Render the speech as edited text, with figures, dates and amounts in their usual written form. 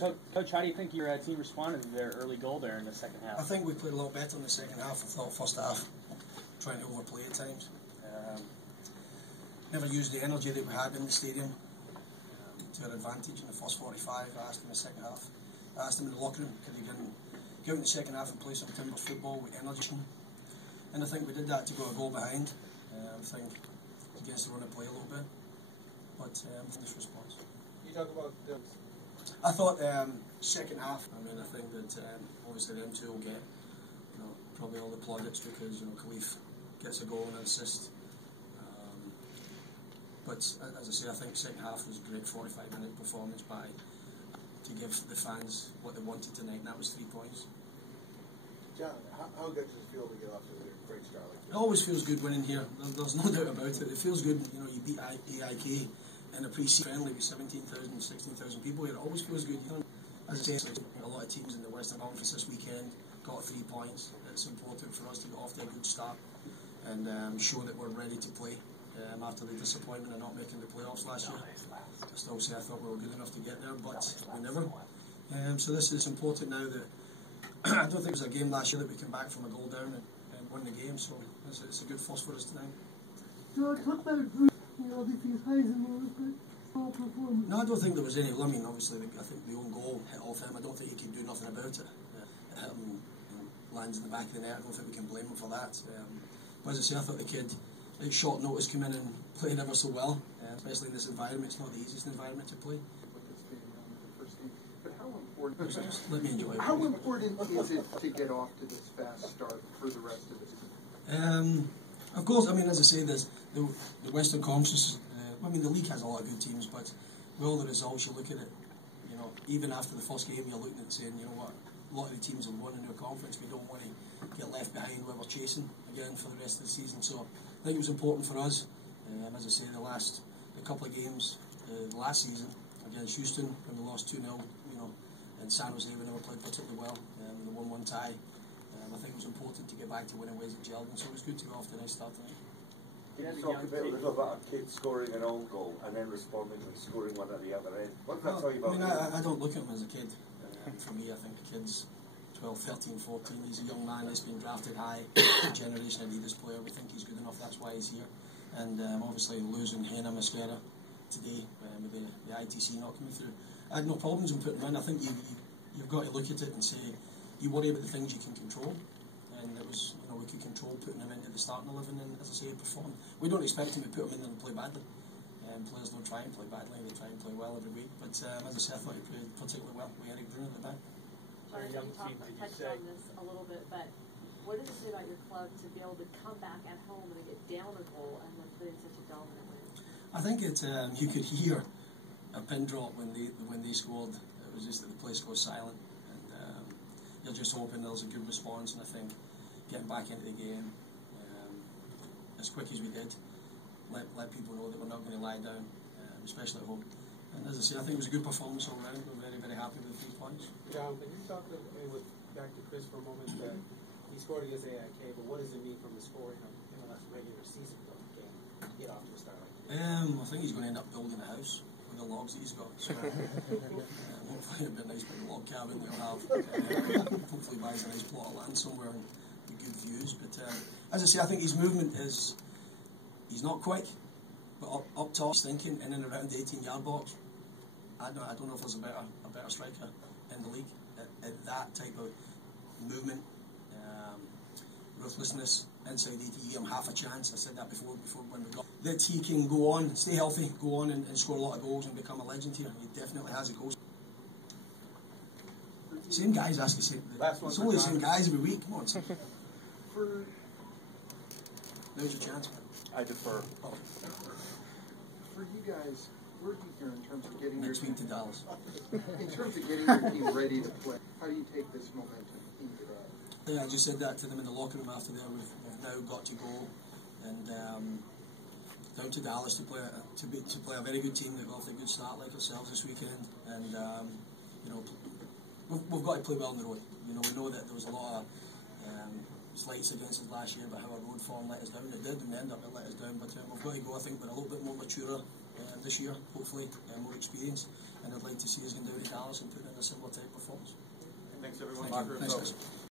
Coach, how do you think your team responded to their early goal there in the second half? I think we played a lot better in the second half. I thought first half trying to overplay at times. Never used the energy that we had in the stadium to our advantage in the first 45. I asked him in the second half. I asked him in the locker room, could he get in the second half and play some timber football with energy? And I think we did that to go a goal behind. I think against the run of play a little bit. But this response. You talk about I thought second half. I mean, I think that obviously them two will get probably all the plaudits because Khalif gets a goal and an assist. But as I say, I think second half was a great 45-minute performance to give the fans what they wanted tonight, and that was 3 points. John, how good does it feel to get off to a great start like this? It always feels good winning here. There's no doubt about it. It feels good. You beat AIK in a pre-season friendly with 17,000, 16,000 people here. It always feels good. As I say, a lot of teams in the Western Conference this weekend got 3 points. It's important for us to get off to a good start and show that we're ready to play after the disappointment of not making the playoffs last year. I still say I thought we were good enough to get there, but we never. So this is important now that I don't think it was a game last year that we came back from a goal down and won the game, so it's a good first for us tonight. George, talk about it. These highs and lows, but all performance. No, I don't think there was any. I mean, obviously, I think the own goal hit off him. I don't think he can do nothing about it. It hit him, lands in the back of the net. I don't think we can blame him for that. But as I say, I thought the kid, at short notice, came in and played ever so well, especially in this environment. It's not the easiest environment to play. But how important? Let me enjoy it. How important is it to get off to this fast start for the rest of the season? Of course, I mean, as I say, there's the Western Conference. I mean, the league has a lot of good teams, but with all the results, you look at it. Even after the first game, you're looking at saying, you know what, a lot of the teams have won in their conference. We don't want to get left behind where we're chasing again for the rest of the season. So I think it was important for us. As I say, the couple of games last season against Houston, when we lost 2-0, and San Jose, we never played particularly well. The 1-1 tie. I think it was important to get back to winning ways at Geldon, so it was good to go off to a nice start tonight. Can you talk a bit about a kid scoring an own goal and then responding and scoring one at the other end? What does that tell you about him? I don't look at him as a kid. For me, I think the kid's 12, 13, 14. He's a young man. He's been drafted high. A generation Adidas player. We think he's good enough. That's why he's here. And obviously losing Hena Mosquera today with the ITC not coming through, I had no problems in putting him in. I think you've got to look at it and say you worry about the things you can control. And it was, we could control putting him into the starting 11 and, as I say, perform. We don't expect him to put him in and play badly. Players don't try and play badly, they try and play well every week. But as I say, I thought he played particularly well with Eric Bruno at the back. Sorry, you touched on this a little bit, but what does it say about your club to be able to come back at home and get down a goal and then put in such a dominant win? I think you could hear a pin drop when they scored. It was just that the place goes silent. And you're just hoping there's a good response, and I think getting back into the game as quick as we did, let people know that we're not going to lie down, especially at home. And as I say, I think it was a good performance all round. We're very, very happy with the 3 points. John, can you talk back to Chris for a moment? He scored against AIK, but what does it mean from the scoring of the last regular season game to get off to a start like this? I think he's going to end up building a house with the logs that he's got. So, hopefully it'll be a nice big log cabin they'll have. Hopefully he buys a nice plot of land somewhere and good views. But as I say, I think his movement he's not quick, but up top, he's thinking in and around the 18-yard box. I don't know if there's a better striker in the league at that type of movement, ruthlessness inside 80. You give him half a chance. I said that before when we got that he can go on, stay healthy, go on and score a lot of goals and become a legend here. He definitely has a goal. Same guys ask the same. It's only the same guys every week. Come on. Now's your chance, man. I defer. For you guys, where do you here in terms of getting next week to Dallas? In terms of getting your team ready to play, how do you take this momentum into that? Yeah, I just said that to them in the locker room after there. We've now got to go and down to Dallas to play a very good team that got off a good start like ourselves this weekend. And we've got to play well on the road. We know that there was a lot of slights against us last year about how our road form let us down. It did in the end up, it let us down. But we've got to go, I think, we're a little bit more mature this year, hopefully more experience, and I'd like to see us go down to Dallas and put in a similar type performance. Thanks everyone. Thank you. Thanks, guys.